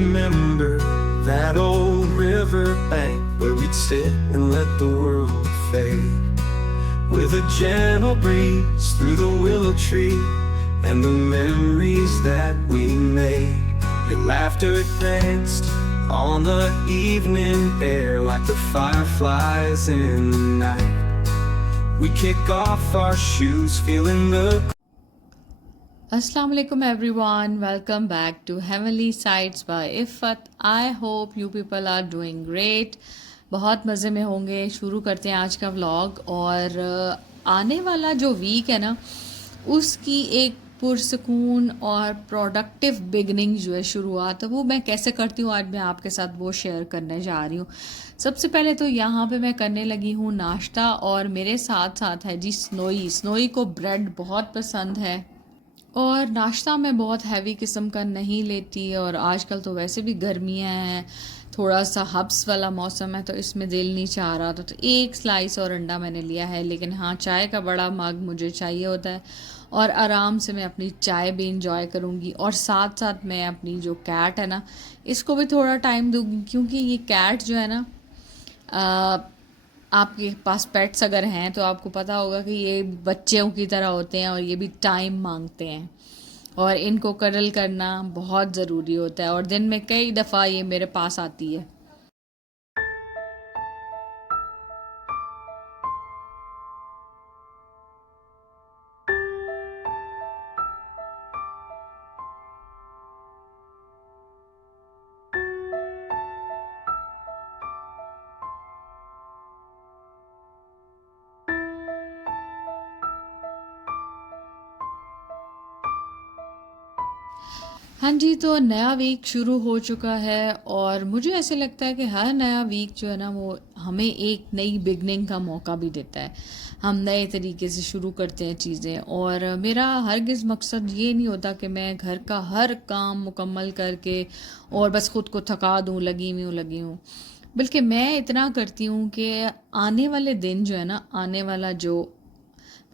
remember that old river bank where we'd sit and let the world fade, with a gentle breeze through the willow tree, and the memories that we made. Your laughter danced on the evening air like the fireflies in the night. We kick off our shoes feeling the Assalamu alaikum everyone, welcome back to Heavenly Sights by Iffat. I hope you people are doing great. बहुत मज़े में होंगे। शुरू करते हैं आज का vlog. और आने वाला जो वीक है ना, उसकी एक पुरसकून और प्रोडक्टिव बिगनिंग जो है, शुरुआत, वो मैं कैसे करती हूँ आज मैं आपके साथ वो शेयर करने जा रही हूँ। सबसे पहले तो यहाँ पे मैं करने लगी हूँ नाश्ता, और मेरे साथ साथ है जी स्नोई को ब्रेड बहुत पसंद है। और नाश्ता मैं बहुत हैवी किस्म का नहीं लेती, और आजकल तो वैसे भी गर्मियाँ हैं, थोड़ा सा हब्स वाला मौसम है, तो इसमें दिल नहीं चाह रहा था, तो एक स्लाइस और अंडा मैंने लिया है। लेकिन हाँ, चाय का बड़ा मग मुझे चाहिए होता है, और आराम से मैं अपनी चाय भी इंजॉय करूँगी। और साथ साथ मैं अपनी जो कैट है ना, इसको भी थोड़ा टाइम दूँगी, क्योंकि ये कैट जो है ना, आपके पास पेट्स अगर हैं तो आपको पता होगा कि ये बच्चों की तरह होते हैं, और ये भी टाइम मांगते हैं, और इनको कडल करना बहुत ज़रूरी होता है। और दिन में कई दफ़ा ये मेरे पास आती है। हाँ जी, तो नया वीक शुरू हो चुका है, और मुझे ऐसे लगता है कि हर नया वीक जो है ना, वो हमें एक नई बिगनिंग का मौका भी देता है। हम नए तरीके से शुरू करते हैं चीज़ें, और मेरा हरगिज़ मकसद ये नहीं होता कि मैं घर का हर काम मुकम्मल करके और बस ख़ुद को थका दूँ, लगी हूँ। बल्कि मैं इतना करती हूँ कि आने वाले दिन जो है ना, आने वाला जो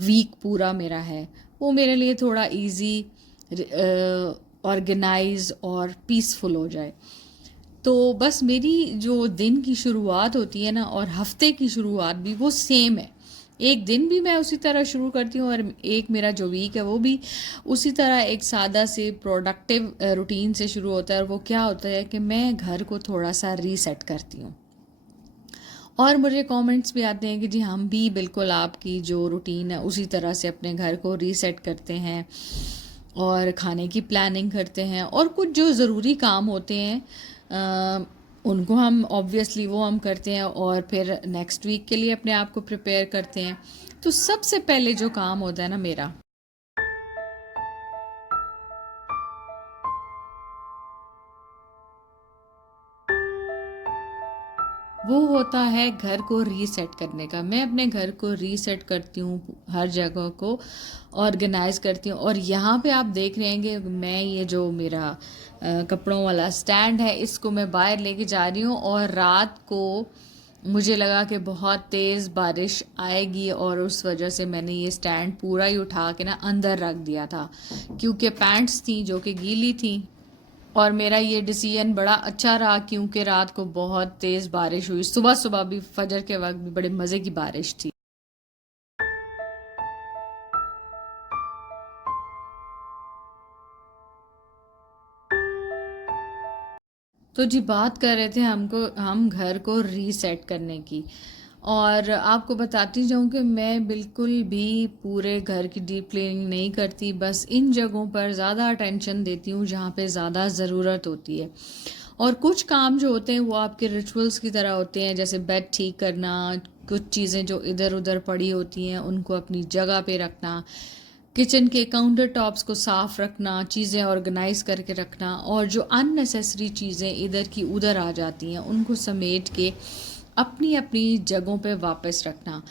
वीक पूरा मेरा है, वो मेरे लिए थोड़ा इजी, ऑर्गेनाइज और पीसफुल हो जाए। तो बस मेरी जो दिन की शुरुआत होती है ना, और हफ्ते की शुरुआत भी वो सेम है। एक दिन भी मैं उसी तरह शुरू करती हूँ, और एक मेरा जो वीक है वो भी उसी तरह एक सादा से प्रोडक्टिव रूटीन से शुरू होता है। और वो क्या होता है कि मैं घर को थोड़ा सा रीसेट करती हूँ। और मुझे कमेंट्स भी आते हैं कि जी हम भी बिल्कुल आपकी जो रूटीन है उसी तरह से अपने घर को रीसेट करते हैं, और खाने की प्लानिंग करते हैं, और कुछ जो ज़रूरी काम होते हैं उनको हम ऑब्वियसली वो हम करते हैं, और फिर नेक्स्ट वीक के लिए अपने आप को प्रिपेयर करते हैं। तो सबसे पहले जो काम होता है ना मेरा, वो होता है घर को रीसेट करने का। मैं अपने घर को रीसेट करती हूँ, हर जगह को ऑर्गेनाइज करती हूँ। और यहाँ पे आप देख रहे हैं कि मैं ये जो मेरा कपड़ों वाला स्टैंड है, इसको मैं बाहर लेके जा रही हूँ। और रात को मुझे लगा कि बहुत तेज़ बारिश आएगी, और उस वजह से मैंने ये स्टैंड पूरा ही उठा के ना अंदर रख दिया था, क्योंकि पैंट्स थी जो कि गीली थी। और मेरा ये डिसीजन बड़ा अच्छा रहा, क्योंकि रात को बहुत तेज़ बारिश हुई, सुबह सुबह भी, फजर के वक्त भी बड़े मज़े की बारिश थी। तो जी बात कर रहे थे हम घर को रीसेट करने की। और आपको बताती जाऊँ कि मैं बिल्कुल भी पूरे घर की डीप क्लीनिंग नहीं करती, बस इन जगहों पर ज़्यादा अटेंशन देती हूँ जहाँ पे ज़्यादा ज़रूरत होती है। और कुछ काम जो होते हैं वो आपके रिचुअल्स की तरह होते हैं, जैसे बेड ठीक करना, कुछ चीज़ें जो इधर उधर पड़ी होती हैं उनको अपनी जगह पे रखना, किचन के काउंटर टॉप्स को साफ़ रखना, चीज़ें ऑर्गेनाइज करके रखना, और जो अननेसेसरी चीज़ें इधर की उधर आ जाती हैं उनको समेट के अपनी अपनी जगहों पे वापस रखना।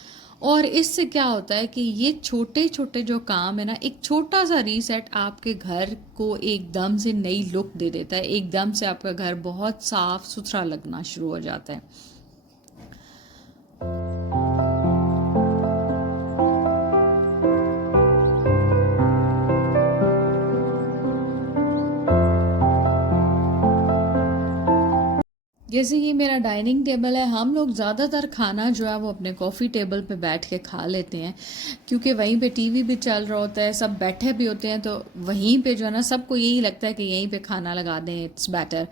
और इससे क्या होता है कि ये छोटे छोटे जो काम है ना, एक छोटा सा रीसेट आपके घर को एकदम से नई लुक दे देता है, एकदम से आपका घर बहुत साफ सुथरा लगना शुरू हो जाता है। जैसे ये मेरा डाइनिंग टेबल है, हम लोग ज़्यादातर खाना जो है वो अपने कॉफ़ी टेबल पे बैठ के खा लेते हैं, क्योंकि वहीं पे टीवी भी चल रहा होता है, सब बैठे भी होते हैं, तो वहीं पे जो है ना सबको यही लगता है कि यहीं पे खाना लगा दें, इट्स बेटर।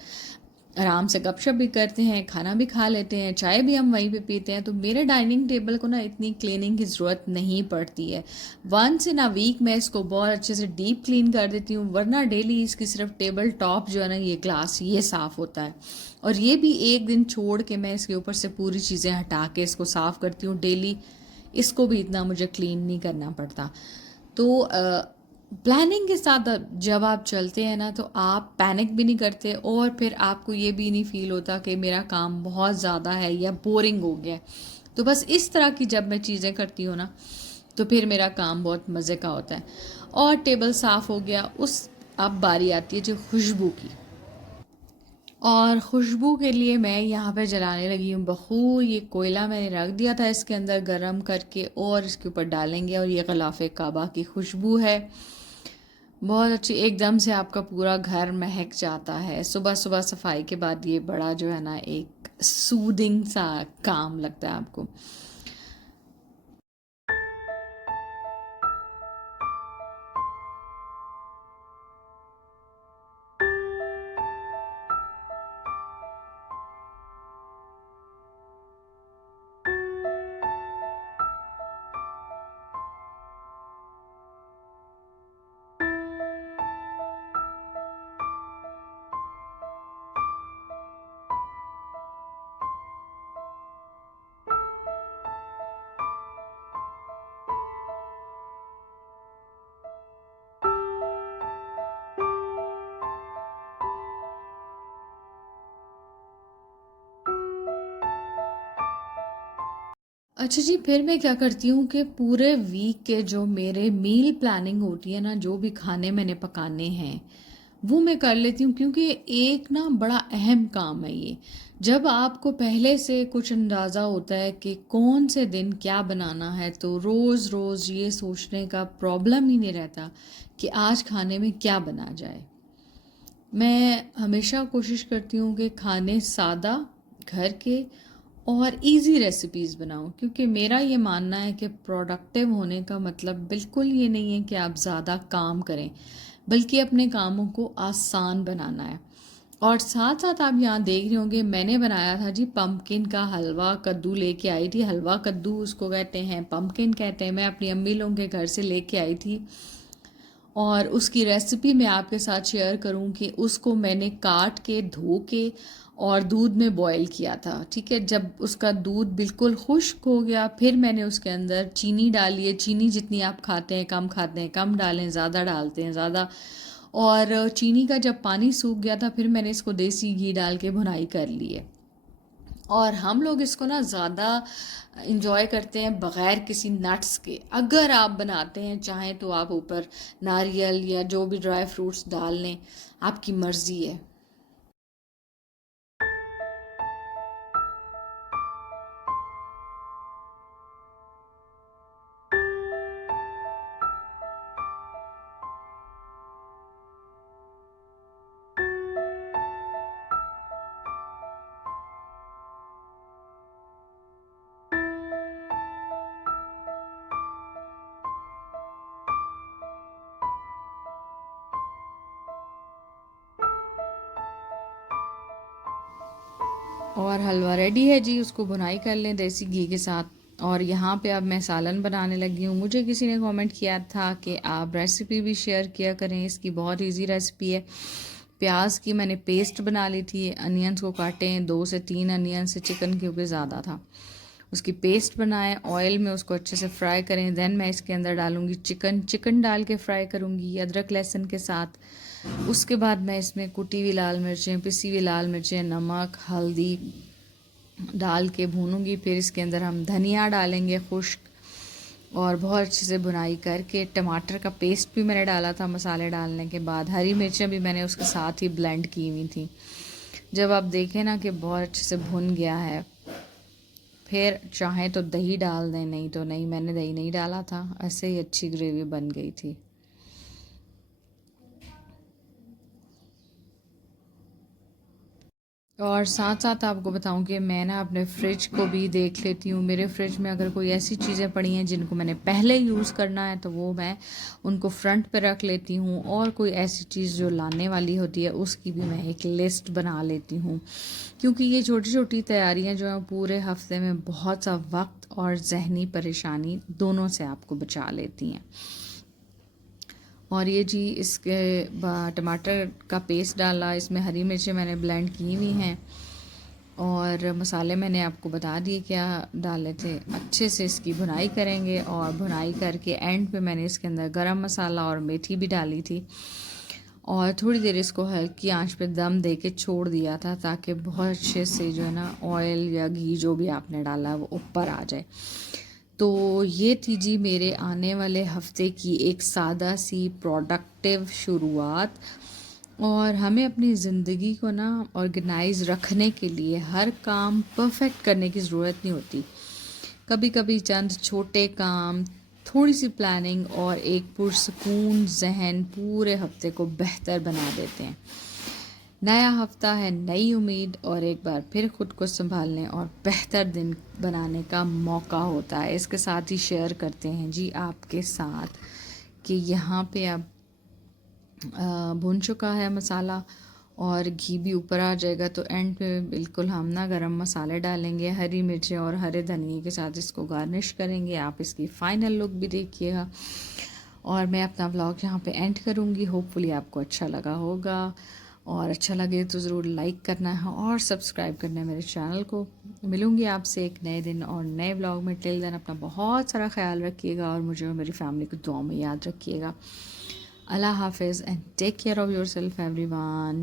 आराम से गपशप भी करते हैं, खाना भी खा लेते हैं, चाय भी हम वहीं पे पीते हैं। तो मेरे डाइनिंग टेबल को ना इतनी क्लीनिंग की ज़रूरत नहीं पड़ती है। वंस इन अ वीक मैं इसको बहुत अच्छे से डीप क्लीन कर देती हूँ, वरना डेली इसकी सिर्फ टेबल टॉप जो है ना, ये ग्लास ये साफ़ होता है। और ये भी एक दिन छोड़ के मैं इसके ऊपर से पूरी चीज़ें हटा के इसको साफ़ करती हूँ डेली। इसको भी इतना मुझे क्लीन नहीं करना पड़ता। तो प्लानिंग के साथ जब आप चलते हैं ना, तो आप पैनिक भी नहीं करते, और फिर आपको ये भी नहीं फील होता कि मेरा काम बहुत ज़्यादा है या बोरिंग हो गया है। तो बस इस तरह की जब मैं चीज़ें करती हूँ ना, तो फिर मेरा काम बहुत मज़े का होता है। और टेबल साफ़ हो गया, उस अब बारी आती है जो खुशबू की। और खुशबू के लिए मैं यहाँ पे जलाने लगी हूँ बखूर। ये कोयला मैंने रख दिया था इसके अंदर गरम करके, और इसके ऊपर डालेंगे, और ये गलाफ़े काबा की खुशबू है, बहुत अच्छी। एकदम से आपका पूरा घर महक जाता है। सुबह सुबह सफाई के बाद ये बड़ा जो है ना, एक सूदिंग सा काम लगता है आपको। अच्छा जी, फिर मैं क्या करती हूँ कि पूरे वीक के जो मेरे मील प्लानिंग होती है ना, जो भी खाने मैंने पकाने हैं वो मैं कर लेती हूँ, क्योंकि एक ना बड़ा अहम काम है ये। जब आपको पहले से कुछ अंदाज़ा होता है कि कौन से दिन क्या बनाना है, तो रोज़ रोज़ ये सोचने का प्रॉब्लम ही नहीं रहता कि आज खाने में क्या बना जाए। मैं हमेशा कोशिश करती हूँ कि खाने सादा, घर के और इजी रेसिपीज़ बनाऊँ, क्योंकि मेरा ये मानना है कि प्रोडक्टिव होने का मतलब बिल्कुल ये नहीं है कि आप ज़्यादा काम करें, बल्कि अपने कामों को आसान बनाना है। और साथ साथ आप यहाँ देख रहे होंगे, मैंने बनाया था जी पम्पकिन का हलवा। कद्दू लेके आई थी, हलवा कद्दू उसको कहते हैं, पम्पकिन कहते हैं। मैं अपनी अम्मी लोगों के घर से लेके आई थी, और उसकी रेसिपी मैं आपके साथ शेयर करूं कि उसको मैंने काट के धो के और दूध में बॉईल किया था। ठीक है, जब उसका दूध बिल्कुल खुश्क हो गया, फिर मैंने उसके अंदर चीनी डाली है। चीनी जितनी आप खाते हैं कम खाते हैं कम डालें, ज़्यादा डालते हैं ज़्यादा। और चीनी का जब पानी सूख गया था, फिर मैंने इसको देसी घी डाल के भुनाई कर ली है। और हम लोग इसको ना ज़्यादा इंजॉय करते हैं बग़ैर किसी नट्स के। अगर आप बनाते हैं चाहें तो आप ऊपर नारियल या जो भी ड्राई फ्रूट्स डाल लें, आपकी मर्ज़ी है। और हलवा रेडी है जी, उसको भुनाई कर लें देसी घी के साथ। और यहाँ पे अब मैं सालन बनाने लगी हूँ। मुझे किसी ने कमेंट किया था कि आप रेसिपी भी शेयर किया करें, इसकी बहुत इजी रेसिपी है। प्याज की मैंने पेस्ट बना ली थी, अनियंस को काटें, 2 से 3 अनियन से, चिकन क्योंकि ज़्यादा था। उसकी पेस्ट बनाएं, ऑयल में उसको अच्छे से फ्राई करें। देन मैं इसके अंदर डालूंगी चिकन, चिकन डाल के फ्राई करूँगी अदरक लहसुन के साथ। उसके बाद मैं इसमें कुटी हुई लाल मिर्चें, पिसी हुई लाल मिर्चें, नमक, हल्दी डाल के भूनूंगी। फिर इसके अंदर हम धनिया डालेंगे खुश्क, और बहुत अच्छे से भुनाई करके टमाटर का पेस्ट भी मैंने डाला था मसाले डालने के बाद। हरी मिर्चें भी मैंने उसके साथ ही ब्लेंड की हुई थी। जब आप देखें ना कि बहुत अच्छे से भुन गया है, फिर चाहें तो दही डाल दें, नहीं तो नहीं, मैंने दही नहीं डाला था, ऐसे ही अच्छी ग्रेवी बन गई थी। और साथ साथ आपको बताऊं कि मैं ना अपने फ्रिज को भी देख लेती हूँ। मेरे फ्रिज में अगर कोई ऐसी चीज़ें पड़ी हैं जिनको मैंने पहले यूज़ करना है तो वो मैं उनको फ्रंट पे रख लेती हूँ, और कोई ऐसी चीज़ जो लाने वाली होती है उसकी भी मैं एक लिस्ट बना लेती हूँ, क्योंकि ये छोटी छोटी तैयारियाँ जो हैं पूरे हफ्ते में बहुत सा वक्त और जहनी परेशानी दोनों से आपको बचा लेती हैं। और ये जी इसके टमाटर का पेस्ट डाला, इसमें हरी मिर्चें मैंने ब्लेंड की हुई हैं, और मसाले मैंने आपको बता दिए क्या डाले थे। अच्छे से इसकी भुनाई करेंगे, और भुनाई करके एंड पे मैंने इसके अंदर गरम मसाला और मेथी भी डाली थी, और थोड़ी देर इसको हल्की आंच पे दम दे के छोड़ दिया था, ताकि बहुत अच्छे से जो है ना ऑयल या घी जो भी आपने डाला है वो ऊपर आ जाए। तो ये थी जी मेरे आने वाले हफ्ते की एक सादा सी प्रोडक्टिव शुरुआत। और हमें अपनी ज़िंदगी को ना ऑर्गेनाइज रखने के लिए हर काम परफेक्ट करने की ज़रूरत नहीं होती। कभी कभी चंद छोटे काम, थोड़ी सी प्लानिंग और एक पुरसकून जहन पूरे हफ्ते को बेहतर बना देते हैं। नया हफ्ता है, नई उम्मीद, और एक बार फिर खुद को संभालने और बेहतर दिन बनाने का मौका होता है। इसके साथ ही शेयर करते हैं जी आपके साथ कि यहाँ पे अब भुन चुका है मसाला, और घी भी ऊपर आ जाएगा, तो एंड पे बिल्कुल हम ना गरम मसाले डालेंगे, हरी मिर्चें और हरे धनिए के साथ इसको गार्निश करेंगे। आप इसकी फ़ाइनल लुक भी देखिएगा, और मैं अपना व्लॉग यहाँ पे एंड करूँगी। होपफुली आपको अच्छा लगा होगा, और अच्छा लगे तो ज़रूर लाइक करना है और सब्सक्राइब करना है मेरे चैनल को। मिलूँगी आपसे एक नए दिन और नए व्लॉग में। टिल देन अपना बहुत सारा ख्याल रखिएगा, और मुझे और मेरी फैमिली को दुआ में याद रखिएगा। Allah Hafiz, and take care of yourself everyone.